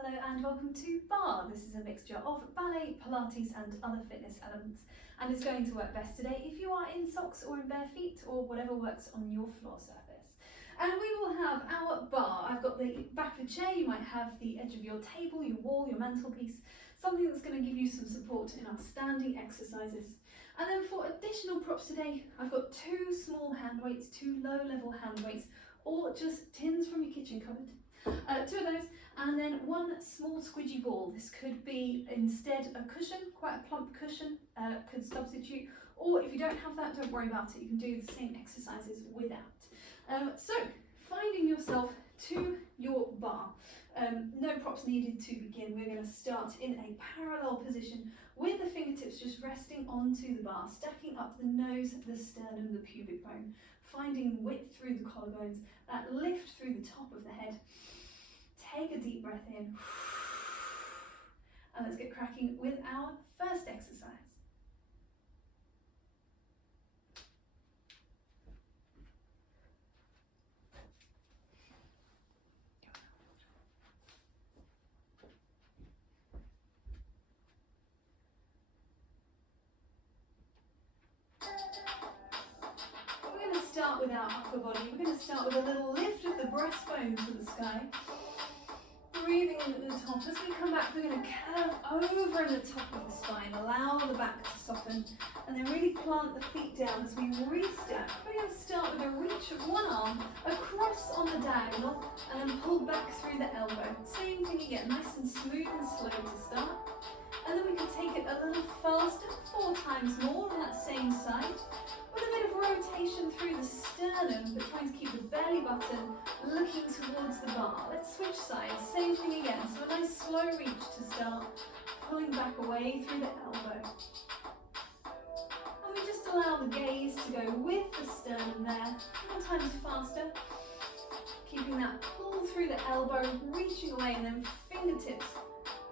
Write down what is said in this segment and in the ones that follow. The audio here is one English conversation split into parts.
Hello and welcome to Barre. This is a mixture of ballet, Pilates and other fitness elements, and it's going to work best today if you are in socks or in bare feet or whatever works on your floor surface. And we will have our bar. I've got the back of the chair, you might have the edge of your table, your wall, your mantelpiece, something that's going to give you some support in our standing exercises. And then for additional props today, I've got two small hand weights, two low-level hand weights, or just tins from your kitchen cupboard. Two of those, and then one small squidgy ball. This could be instead a cushion, quite a plump cushion, could substitute, or if you don't have that, don't worry about it, you can do the same exercises without. So, finding yourself to your bar. No props needed to begin. We're going to start in a parallel position with the fingertips just resting onto the bar, stacking up the nose, the sternum, the pubic bone, finding width through the collarbones, that lift through the top of the head. Take a deep breath in, and let's get cracking with our first exercise. We're going to start with our upper body. We're going to start with a little lift of the breastbone to the sky. Breathing in at the top. As we come back, we're going to curve over in the top of the spine. Allow the back to soften, and then really plant the feet down as we restack. We're going to start with a reach of one arm across on the diagonal, and then pull back through the elbow. Same thing again, nice and smooth and slow to start. And then we can take it a little faster, 4 times more on that same side, with a bit of rotation through the sternum, but trying to keep the belly button looking towards the bar. Let's switch sides, same thing again. So a nice slow reach to start, pulling back away through the elbow. And we just allow the gaze to go with the sternum there, 4 times faster. Keeping that pull through the elbow, reaching away, and then fingertips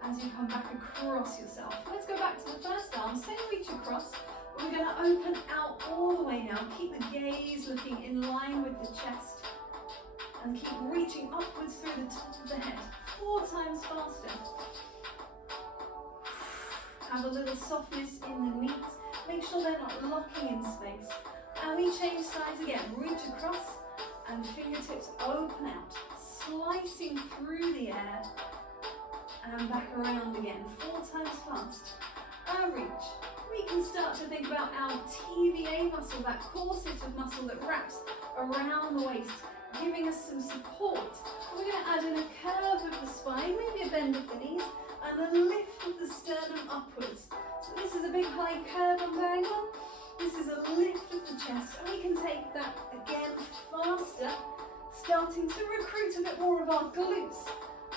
as you come back across yourself. Let's go back to the first arm, same reach across. We're going to open out all the way now. Keep the gaze looking in line with the chest, and keep reaching upwards through the top of the head. 4 times faster. Have a little softness in the knees. Make sure they're not locking in space. And we change sides again. Reach across and fingertips open out, slicing through the air and back around again. 4 times fast. And reach. We can start to think about our TVA muscle, that corset of muscle that wraps around the waist, giving us some support. And we're going to add in a curve of the spine, maybe a bend of the knees, and a lift of the sternum upwards. So this is a big high curve on diagonal. This is a lift of the chest, and we can take that again faster, starting to recruit a bit more of our glutes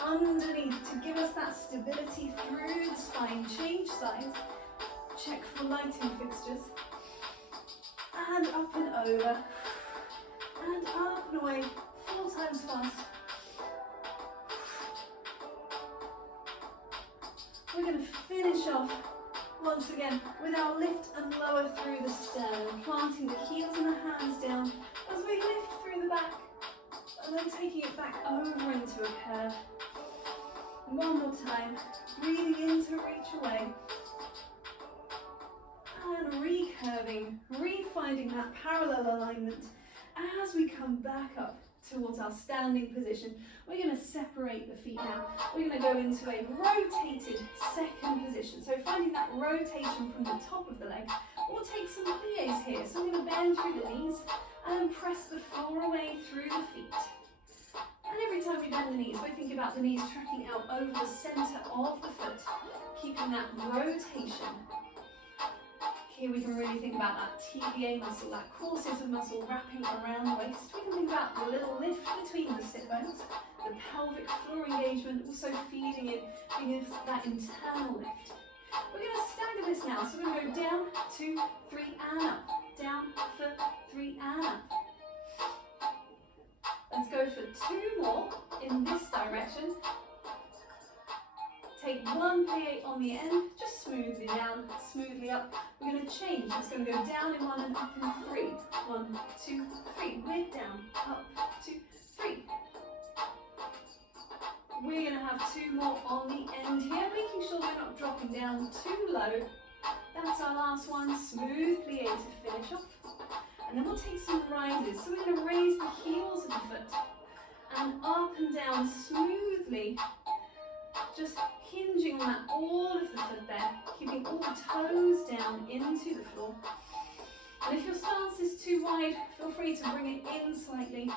underneath to give us that stability through the spine. Change sides. Check for lighting fixtures, and up and over, and up and away, 4 times fast. We're going to finish off once again with our lift and lower through the sternum, planting the heels and the hands down as we lift through the back, and then taking it back over into a curve. One more time, breathing in to reach away. And recurving, refinding that parallel alignment as we come back up towards our standing position. We're going to separate the feet now. We're going to go into a rotated second position. So finding that rotation from the top of the leg, or take some pliés here. So I'm going to bend through the knees and press the floor away through the feet. And every time we bend the knees, we think about the knees tracking out over the centre of the foot, keeping that rotation. Here we can really think about that TVA muscle, that corset of muscle wrapping around the waist. We can think about the little lift between the sit bones, the pelvic floor engagement, also feeding in, giving us that internal lift. We're going to stagger this now, so we're going to go down, 2, 3, and up. Down, for 3, and up. Let's go for 2 more in this direction. Take 1 plie on the end, just smoothly down, smoothly up. We're going to change. It's going to go down in 1 and up in 3. 1, 2, 3. Mid down, up, 2, 3. We're going to have 2 more on the end here, making sure we're not dropping down too low. That's our last one, smooth plie to finish off. And then we'll take some rises. So we're going to raise the heels of the foot and up and down smoothly, just hinging on that all of the foot there, keeping all the toes down into the floor. And if your stance is too wide, feel free to bring it in slightly.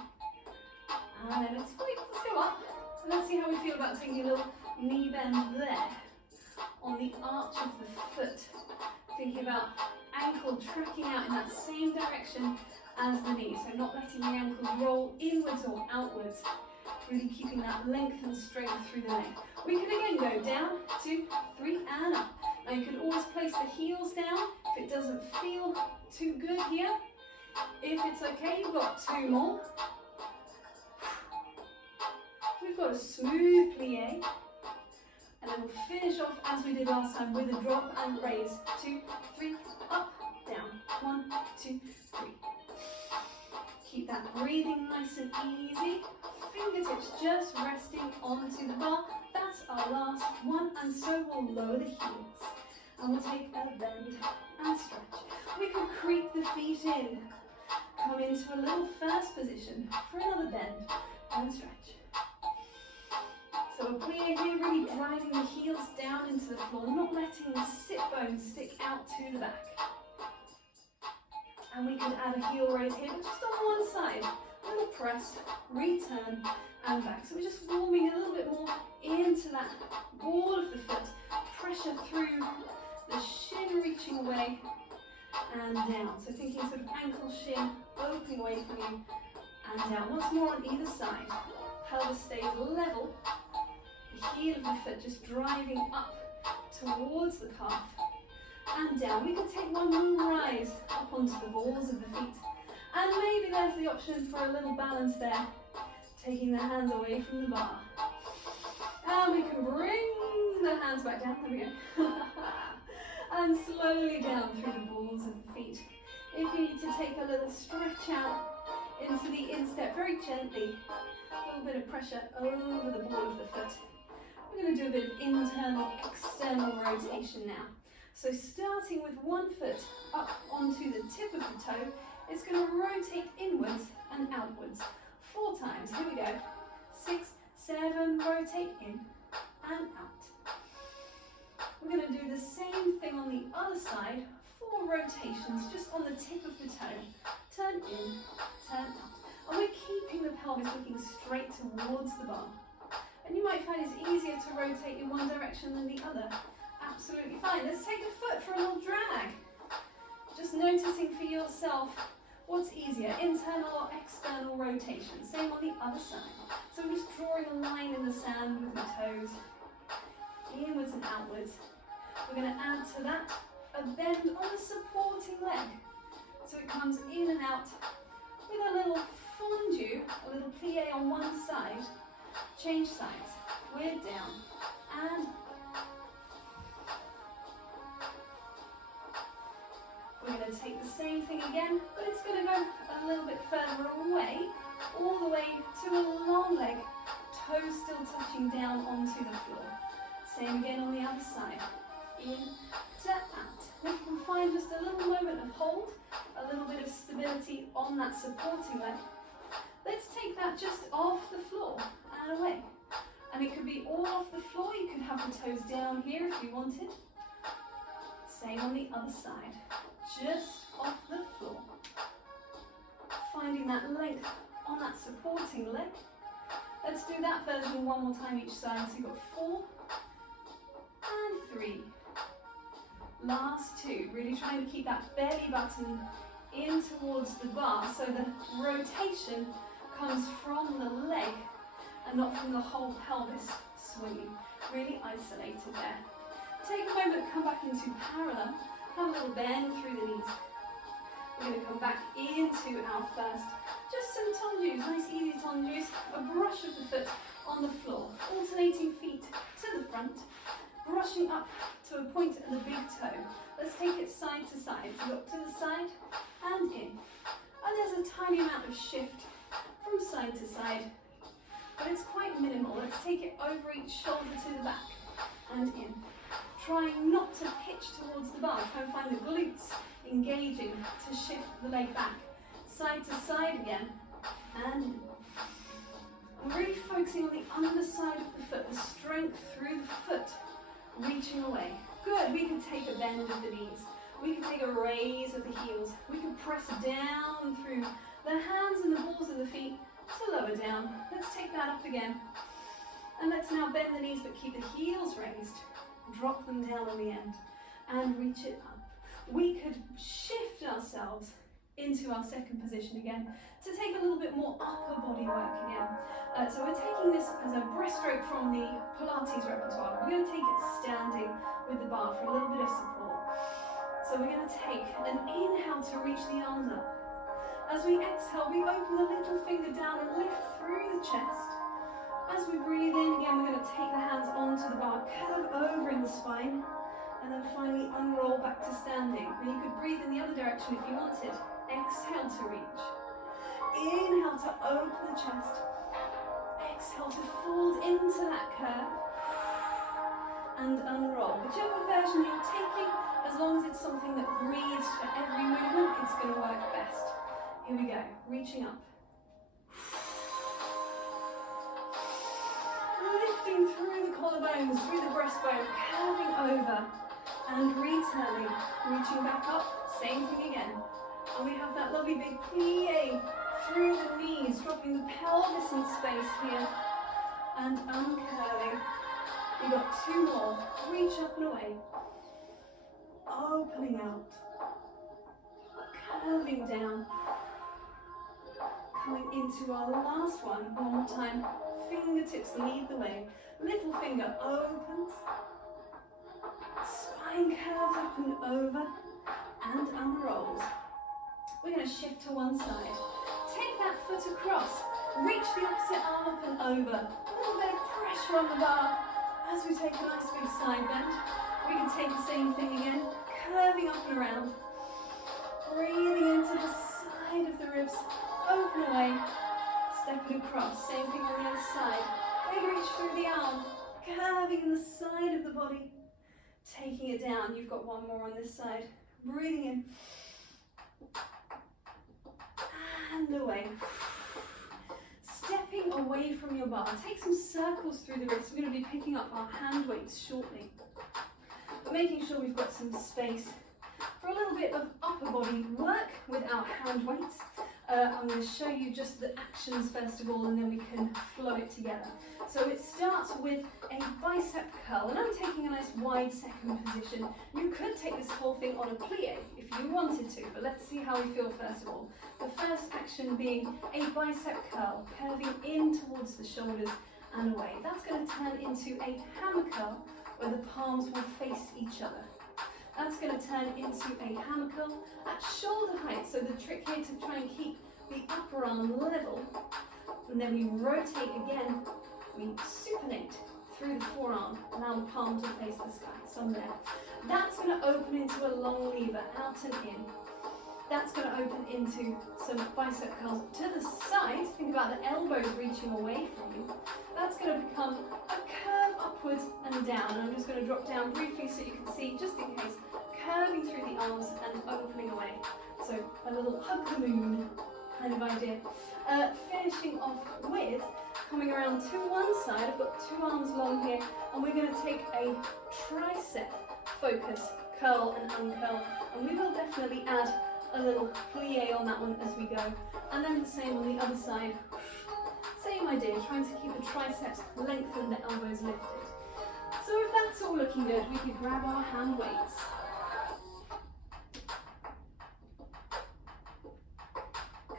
And then let's go up. And let's see how we feel about taking a little knee bend there on the arch of the foot. Thinking about ankle tracking out in that same direction as the knee. So not letting the ankles roll inwards or outwards. Really keeping that length and strength through the leg. We could again go down, 2, 3, and up. Now you can always place the heels down if it doesn't feel too good here. If it's okay, you've got 2 more. We've got a smooth plie. And then we'll finish off as we did last time with a drop and raise. 2, 3, up, down. 1, 2, 3. Keep that breathing nice and easy. Fingertips just resting onto the bar. That's our last one, and so we'll lower the heels. And we'll take a bend and stretch. We can creep the feet in. Come into a little first position for another bend and stretch. So a plie here, really driving the heels down into the floor, not letting the sit bones stick out to the back. And we could add a heel raise here, but just on one side. A little press, return, and back. So we're just warming a little bit more into that ball of the foot. Pressure through the shin, reaching away and down. So thinking sort of ankle, shin, opening away from you and down. Once more on either side. Pelvis stays level. The heel of the foot just driving up towards the calf and down. We can take one more rise up onto the balls of the feet. And maybe there's the option for a little balance there, taking the hands away from the bar. And we can bring the hands back down, there we go. And slowly down through the balls of the feet. If you need to take a little stretch out into the instep very gently, a little bit of pressure over the ball of the foot. We're going to do a bit of internal, external rotation now. So starting with one foot up onto the tip of the toe, it's going to rotate inwards and outwards 4 times. Here we go. 6, 7, rotate in and out. We're going to do the same thing on the other side, 4 rotations just on the tip of the toe. Turn in, turn out. And we're keeping the pelvis looking straight towards the bar. And you might find it's easier to rotate in one direction than the other. Absolutely fine. Let's take the foot for a little drag. Just noticing for yourself what's easier, internal or external rotation. Same on the other side. So I'm just drawing a line in the sand with my toes, inwards and outwards. We're going to add to that a bend on the supporting leg. So it comes in and out with a little fondue, a little plie on one side. Change sides. We're down and we're going to take the same thing again, but it's going to go a little bit further away, all the way to a long leg, toes still touching down onto the floor. Same again on the other side. In to out. If you can find just a little moment of hold, a little bit of stability on that supporting leg, let's take that just off the floor and away. And it could be all off the floor. You could have the toes down here if you wanted. Same on the other side. Just off the floor. Finding that length on that supporting leg. Let's do that version one more time each side. So you've got 4 and 3. Last 2. Really trying to keep that belly button in towards the bar so the rotation comes from the leg and not from the whole pelvis swinging. Really isolated there. Take a moment, come back into parallel. Have a little bend through the knees. We're going to come back into our first. Just some tondus, nice easy tondus. A brush of the foot on the floor. Alternating feet to the front. Brushing up to a point at the big toe. Let's take it side to side. So up to the side and in. And there's a tiny amount of shift from side to side. But it's quite quite minimal. Let's take it over each shoulder to the back and in. Trying not to pitch towards the bar. Try and find the glutes engaging to shift the leg back. Side to side again. And in. I'm really focusing on the underside of the foot, the strength through the foot, reaching away. Good, we can take a bend of the knees. We can take a raise of the heels. We can press down through the hands and the balls of the feet to lower down. Let's take that up again. And let's now bend the knees but keep the heels raised. Drop them down on the end and reach it up. We could shift ourselves into our second position again to take a little bit more upper body work again. So we're taking this as a breaststroke from the Pilates repertoire. We're going to take it standing with the bar for a little bit of support. So we're going to take an inhale to reach the arms up. As we exhale, we open the little finger down and lift through the chest. As we breathe in, again, we're going to take the hands onto the bar, curve over in the spine, and then finally unroll back to standing. Now you could breathe in the other direction if you wanted. Exhale to reach. Inhale to open the chest. Exhale to fold into that curve. And unroll. Whichever version you're taking, as long as it's something that breathes for every movement, it's going to work best. Here we go, reaching up. Lifting through the collarbones, through the breastbone, curving over and returning, reaching back up, same thing again. And we have that lovely big plie through the knees, dropping the pelvis in space here and uncurling. We've got two more, reach up and away, opening out, curving down, coming into our last one more time. Fingertips lead the way. Little finger opens. Spine curves up and over and unrolls. We're going to shift to one side. Take that foot across. Reach the opposite arm up and over. A little bit of pressure on the bar as we take a nice big side bend. We can take the same thing again. Curving up and around. Breathing into the side of the ribs. Open away. Stepping across, same thing on the other side. Big reach through the arm, curving the side of the body, taking it down. You've got one more on this side. Breathing in. And away. Stepping away from your bar. Take some circles through the wrists. We're going to be picking up our hand weights shortly. But making sure we've got some space for a little bit of upper body work with our hand weights. I'm going to show you just the actions first of all, and then we can flow it together. So it starts with a bicep curl, and I'm taking a nice wide second position. You could take this whole thing on a plie if you wanted to, but let's see how we feel first of all. The first action being a bicep curl, curving in towards the shoulders and away. That's going to turn into a hammer curl where the palms will face each other. That's going to turn into a hammer curl at shoulder height. So the trick here to try and keep the upper arm level, and then we rotate again, we supinate through the forearm, allow the palm to face the sky, so I'm there. That's going to open into a long lever, out and in. That's going to open into some bicep curls to the side. Think about the elbows reaching away from you. That's going to become a curve upwards and down. And I'm just going to drop down briefly so you can see, just in case, curving through the arms and opening away. So a little hug the moon kind of idea. Finishing off with coming around to one side. I've got two arms long here, and we're going to take a tricep focus, curl and uncurl. And we will definitely add a little plie on that one as we go. And then the same on the other side. Same idea, trying to keep the triceps lengthened, the elbows lifted. So if that's all looking good, we could grab our hand weights.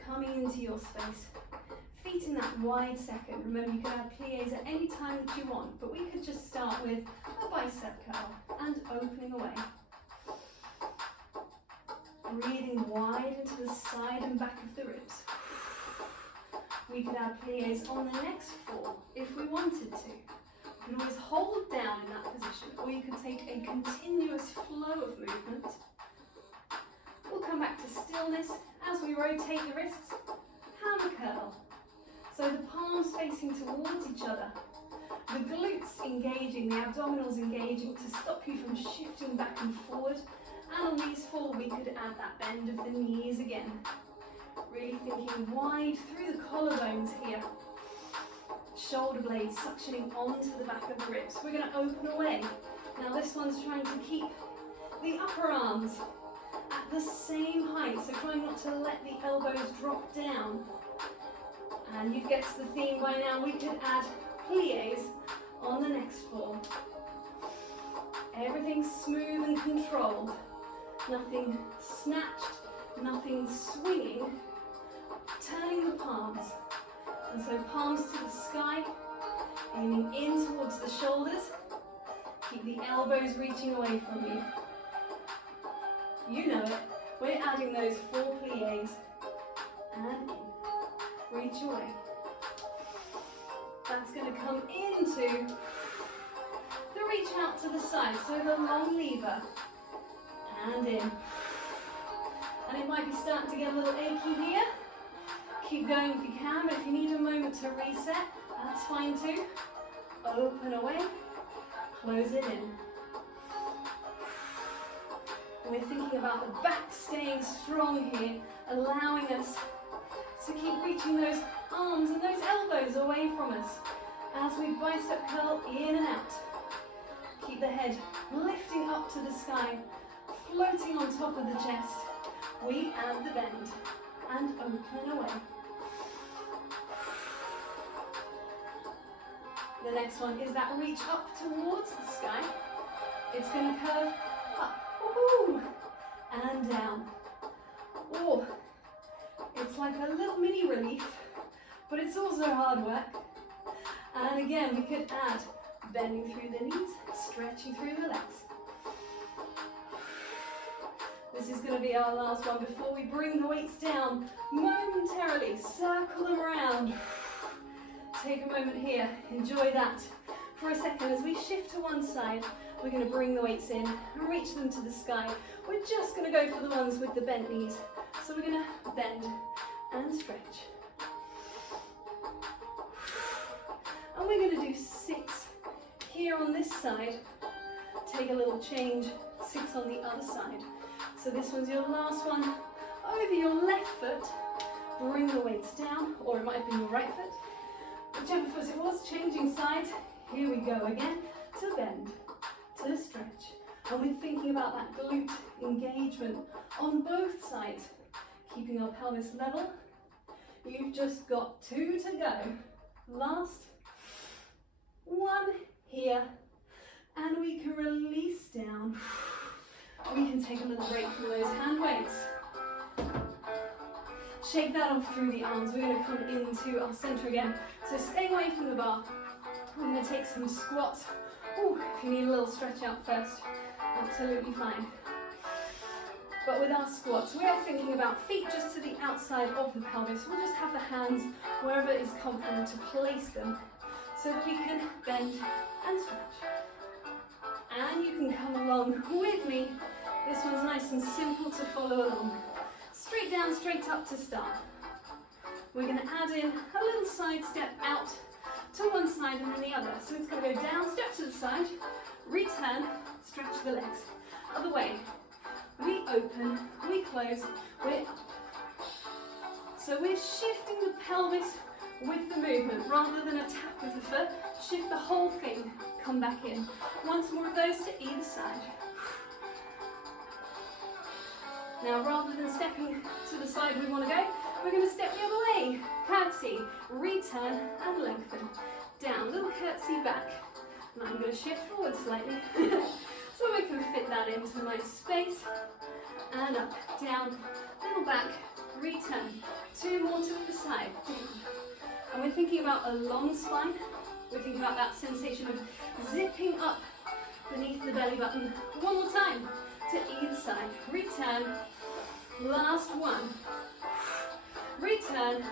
Coming into your space. Feet in that wide second. Remember, you can add plies at any time that you want, but we could just start with a bicep curl and opening away. Breathing wide into the side and back of the ribs. We could add plies on the next four if we wanted to. You can always hold down in that position, or you could take a continuous flow of movement. We'll come back to stillness as we rotate the wrists. Hammer curl. So the palms facing towards each other. The glutes engaging, the abdominals engaging to stop you from shifting back and forward. And on these four, we could add that bend of the knees again. Really thinking wide through the collarbones here. Shoulder blades suctioning onto the back of the ribs. We're going to open away. Now this one's trying to keep the upper arms at the same height, so trying not to let the elbows drop down. And you've guessed the theme by now, we could add pliés on the next four. Everything smooth and controlled. Nothing snatched, nothing swinging. Turning the palms. And so palms to the sky, aiming in towards the shoulders. Keep the elbows reaching away from you. You know it. We're adding those four pliés. And in. Reach away. That's going to come into the reach out to the side. So the long lever. And in. And it might be starting to get a little achy here. Keep going if you can, but if you need a moment to reset, that's fine too. Open away. Close it in. We're thinking about the back staying strong here, allowing us to keep reaching those arms and those elbows away from us as we bicep curl in and out. Keep the head lifting up to the sky, floating on top of the chest. We add the bend and open away. The next one is that reach up towards the sky. It's going to curve up, woohoo, and down. Oh, it's like a little mini relief, but it's also hard work. And again, we could add bending through the knees, stretching through the legs. This is going to be our last one before we bring the weights down momentarily. Circle them around. Take a moment here, enjoy that for a second. As we shift to one side, we're going to bring the weights in and reach them to the sky. We're just going to go for the ones with the bent knees. So we're going to bend and stretch. And we're going to do 6 here on this side. Take a little change, 6 on the other side. So this one's your last one. Over your left foot, bring the weights down, or it might have been your right foot. Whichever foot it was, changing sides. Here we go again, to bend, to stretch. And we're thinking about that glute engagement on both sides, keeping our pelvis level. You've just got 2 to go. Last one here, and we can release down. We can take a little break from those hand weights. Shake that off through the arms. We're going to come into our center again. So stay away from the bar. We're going to take some squats. Ooh, if you need a little stretch out first, absolutely fine. But with our squats, we are thinking about feet just to the outside of the pelvis. We'll just have the hands wherever it is comfortable to place them so that we can bend and stretch. And you can come along with me. This one's nice and simple to follow along. Straight down, straight up to start. We're going to add in a little side step out to one side and then the other. So it's going to go down, step to the side, return, stretch the legs. Other way. We open, we close, so we're shifting the pelvis with the movement rather than a tap with the foot. Shift the whole thing, come back in. Once more of those to either side. Now rather than stepping to the side we want to go, we're going to step the other way. Curtsy, return and lengthen. Down, little curtsy back. And I'm going to shift forward slightly. So we can fit that into a nice space. And up, down, little back, return. 2 more to the side. And we're thinking about a long spine. We're thinking about that sensation of zipping up beneath the belly button. One more time to either side. Return. Last one. Return.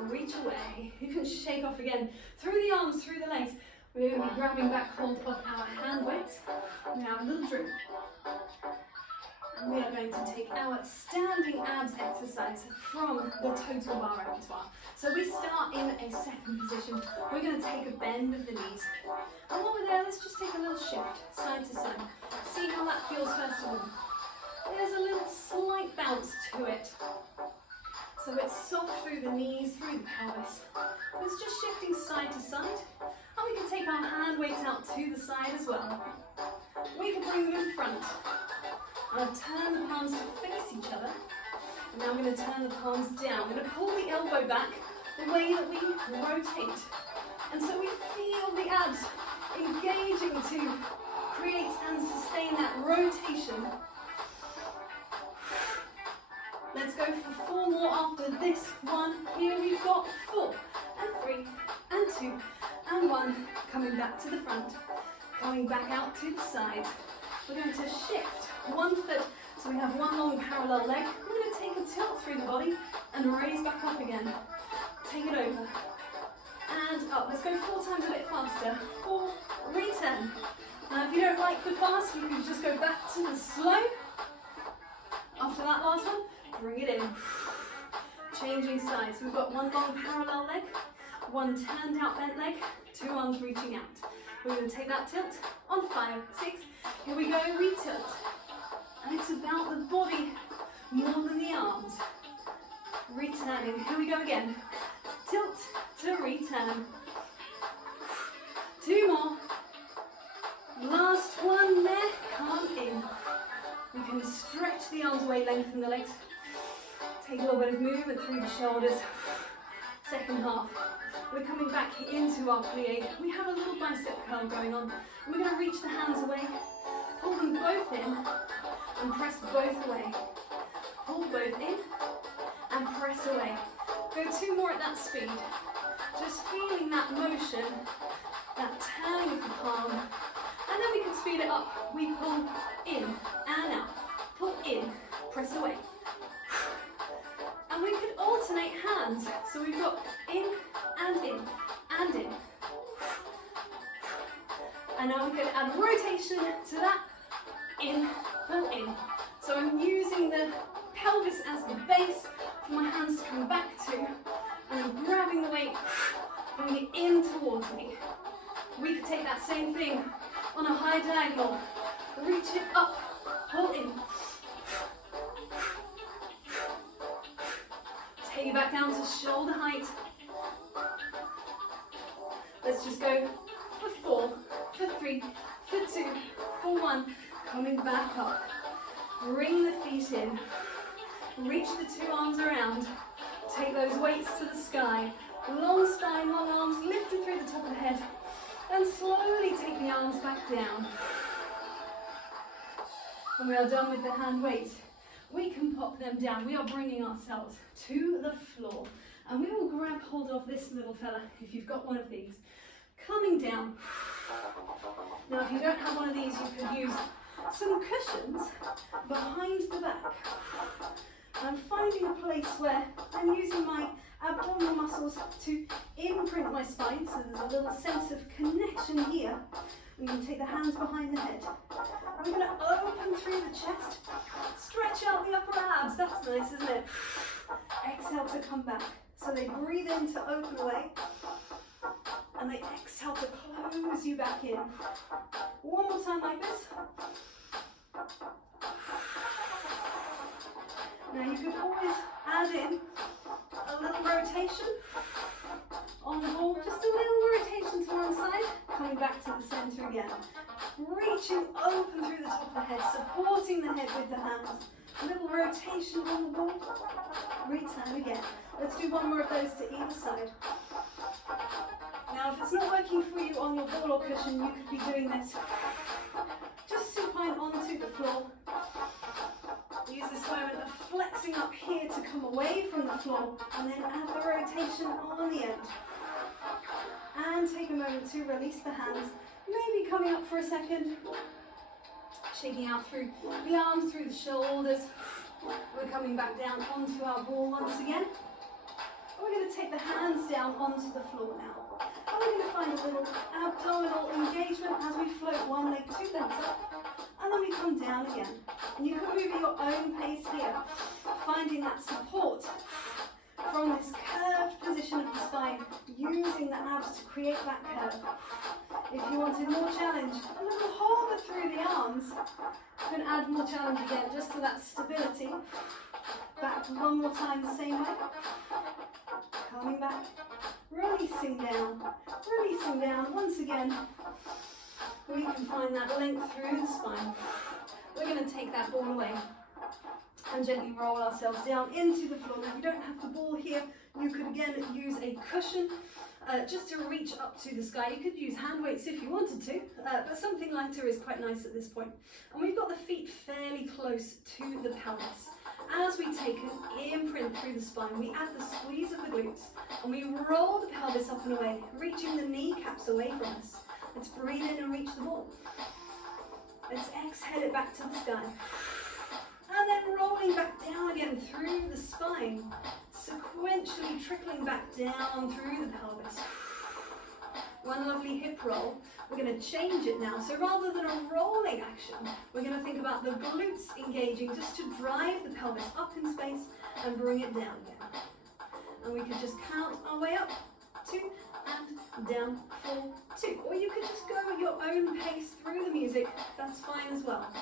Reach away. You can shake off again through the arms, through the legs. We're going to be grabbing back hold of our hand weights. Now a little drink. And we are going to take our standing abs exercise from the TotalBarre repertoire. So we start in a second position. We're going to take a bend of the knees. And while we're there, let's just take a little shift, side to side. See how that feels first of all. There's a little slight bounce to it. So it's soft through the knees, through the pelvis. It's just shifting side to side. And we can take our hand weights out to the side as well. We can bring them in front. And I've turned the palms to face each other. And now I'm going to turn the palms down. I'm going to pull the elbow back the way that we rotate. And so we feel the abs engaging to create and sustain that rotation. Let's go for 4 more after this one. Here we've got 4 and 3 and 2 and 1. Coming back to the front, coming back out to the side. We're going to shift one foot so we have one long parallel leg. We're going to take a tilt through the body and raise back up again. Take it over and up. Let's go 4 times a bit faster. 4, return. Now if you don't like the fast, you can just go back to the slow. After that last one, bring it in. Changing sides. We've got one long parallel leg, one turned out bent leg, 2 arms reaching out. We're going to take that tilt on 5, 6. Here we go, re-tilt. And it's about the body more than the arms. Returning. Here we go again. Tilt to return. 2 more. Last one there. Come in. We can stretch the arms away, lengthen the legs. Take a little bit of movement through the shoulders. Second half. We're coming back into our plie. We have a little bicep curl going on. And we're going to reach the hands away, pull them both in, and press both away. Pull both in, and press away. Go 2 more at that speed. Just feeling that motion, that turning of the palm. And then we can speed it up. We pull in and out. Pull in, press away. And we could alternate hands. So we've got in and in and in. And now we can add rotation to that. In, pull in. So I'm using the pelvis as the base for my hands to come back to. And I'm grabbing the weight, bringing it in towards me. We could take that same thing on a high diagonal. Reach it up, pull in. Take it back down to shoulder height. Let's just go for 4, for 3, for 2, for 1. Coming back up. Bring the feet in. Reach the 2 arms around. Take those weights to the sky. Long spine, long arms lifted through the top of the head. And slowly take the arms back down. When we are done with the hand weights, we can pop them down. We are bringing ourselves to the floor. And we will grab hold of this little fella, if you've got one of these. Coming down. Now if you don't have one of these, you could use some cushions behind the back. I'm finding a place where I'm using my abdominal muscles to imprint my spine, so there's a little sense of connection here. I'm going to take the hands behind the head. We're going to open through the chest, stretch out the upper abs. That's nice, isn't it? Exhale to come back. So they breathe in to open away, and they exhale to close you back in. One more time like this. Now you could always add in a little rotation on the ball, just a little rotation to one side, coming back to the center again. Reaching open through the top of the head, supporting the head with the hands. A little rotation on the ball. Return again. Let's do 1 more of those to either side. Now if it's not working for you on your ball or cushion, you could be doing this just supine onto the floor. Use this moment of flexing up here to come away from the floor, and then add the rotation on the end. And take a moment to release the hands, maybe coming up for a second, shaking out through the arms, through the shoulders. We're coming back down onto our ball once again. We're going to take the hands down onto the floor now. And we're going to find a little abdominal engagement engagement as we float one leg 2 lengths up, and then we come down again. And you can move at your own pace here, finding that support from this curved position of the spine, using the abs to create that curve. If you wanted more challenge, a little hover through the arms. You can add more challenge again, just to that stability. Back one more time the same way. Coming back, releasing down. Once again, we can find that length through the spine. We're going to take that ball away and gently roll ourselves down into the floor. Now, if you don't have the ball here, you could again use a cushion just to reach up to the sky. You could use hand weights if you wanted to, but something lighter is quite nice at this point. And we've got the feet fairly close to the pelvis. As we take an imprint through the spine, we add the squeeze of the glutes and we roll the pelvis up and away, reaching the kneecaps away from us. Let's breathe in and reach the ball. Let's exhale it back to the sky. And then rolling back down again through the spine, sequentially trickling back down through the pelvis. One lovely hip roll. We're going to change it now. So rather than a rolling action, we're going to think about the glutes engaging just to drive the pelvis up in space and bring it down again. And we could just count our way up, 2 and down, 4, 2. Or you could just go at your own pace through the music. That's fine as well.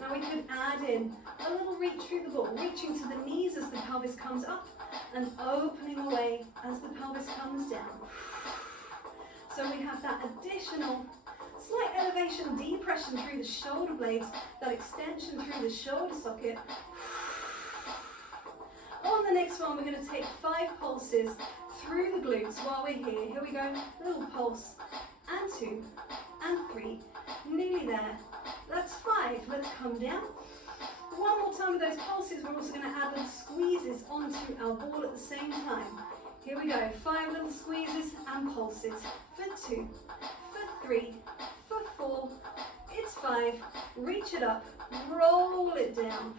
Now we could add in a little reach through the ball, reaching to the knees as the pelvis comes up and opening away as the pelvis comes down. So we have that additional slight elevation, depression through the shoulder blades, that extension through the shoulder socket. On the next one, we're going to take 5 pulses through the glutes while we're here. Here we go, little pulse, and 2, and 3, nearly there. That's 5, let's come down. One more time with those pulses, we're also going to add little squeezes onto our ball at the same time. Here we go, 5 little squeezes and pulses. For 2, for 3, for 4, it's 5, reach it up, roll it down.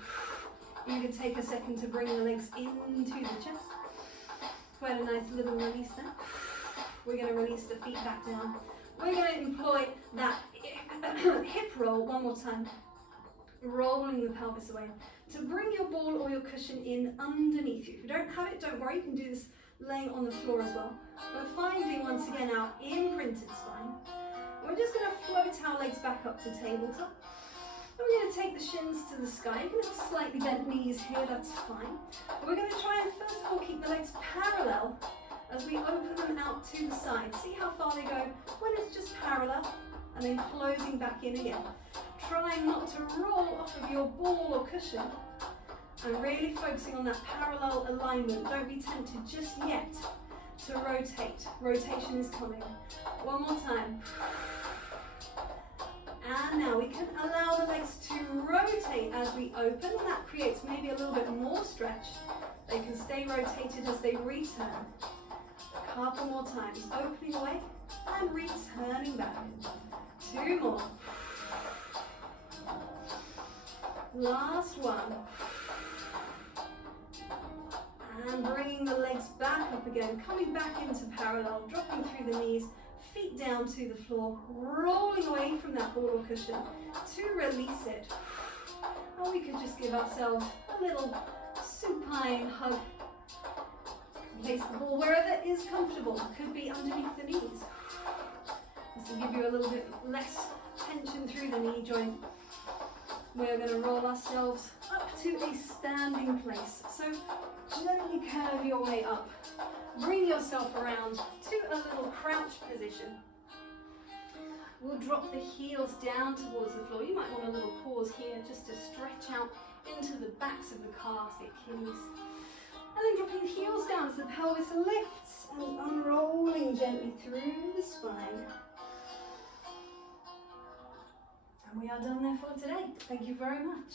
You can take a second to bring the legs into the chest. Quite a nice little release there. We're going to release the feet back down. We're going to employ that hip roll one more time, rolling the pelvis away to bring your ball or your cushion in underneath you. If you don't have it, don't worry, you can do this laying on the floor as well. We're finding once again our imprinted spine. We're just going to float our legs back up to tabletop. And we're going to take the shins to the sky. You can have slightly bent knees here, that's fine. We're going to try and first of all keep the legs parallel as we open them out to the side. See how far they go when it's just parallel, and then closing back in again. Trying not to roll off of your ball or cushion, and really focusing on that parallel alignment. Don't be tempted just yet to rotate. Rotation is coming. One more time. And now we can allow the legs to rotate as we open, and that creates maybe a little bit more stretch. They can stay rotated as they return. A couple more times, opening away and returning back. 2 more. Last one. And bringing the legs back up again, coming back into parallel, dropping through the knees, feet down to the floor, rolling away from that ball or cushion to release it. Or we could just give ourselves a little supine hug. Place the ball wherever it is comfortable. Could be underneath the knees. This will give you a little bit less tension through the knee joint. We're going to roll ourselves up to a standing place. So gently curve your way up. Bring yourself around to a little crouch position. We'll drop the heels down towards the floor. You might want a little pause here just to stretch out into the backs of the calves, the Achilles. And then dropping the heels down as the pelvis lifts and unrolling gently through the spine. And we are done there for today. Thank you very much.